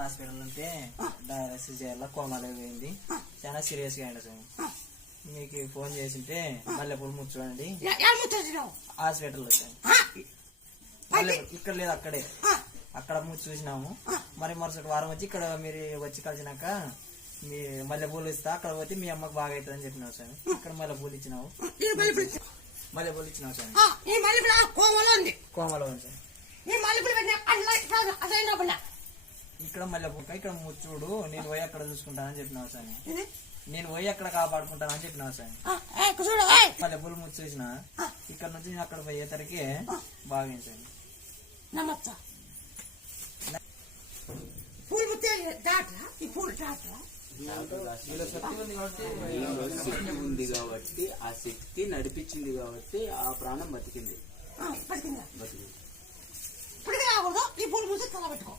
Hospital ఉంటే dialysis చేయాల కోమాలో పోయింది. చాలా సీరియస్ గా అయింది సార్. మీకు ఫోన్ చేసింటే మల్లెపూలు ముచ్చండి హాస్పిటల్లో సార్. ఇక్కడ లేదు అక్కడే, అక్కడ ముచ్చి చూసినాము. మరి మరుసటి వారం వచ్చి ఇక్కడ మీరు వచ్చి కలిసినాక మీ మల్లెపూలు ఇస్తా, అక్కడ పోతే మీ అమ్మకు బాగా అవుతుందని చెప్పినావు సార్. ఇక్కడ మల్లెపూలు ఇచ్చినావు, మల్లెపూలు ఇచ్చినావు సార్. కోమలో ఉంది సార్. ఇక్కడ మల్లెపూలు ఇక్కడ ముచ్చుడు నేను పోయి అక్కడ చూసుకుంటానని చెప్పినావు సార్. నేను పోయి అక్కడ కాపాడుకుంటానని చెప్పినావు సార్. మల్లెపూలు ముచ్చి చూసిన ఇక్కడ నుంచి నేను అక్కడ పోయేసరికి బాగా సార్. శక్తి ఉంది కాబట్టి ఆ శక్తి నడిపించింది కాబట్టి ఆ ప్రాణం బతికింది. బతికింది. ఈ పూలు మూసి తల పెట్టుకో.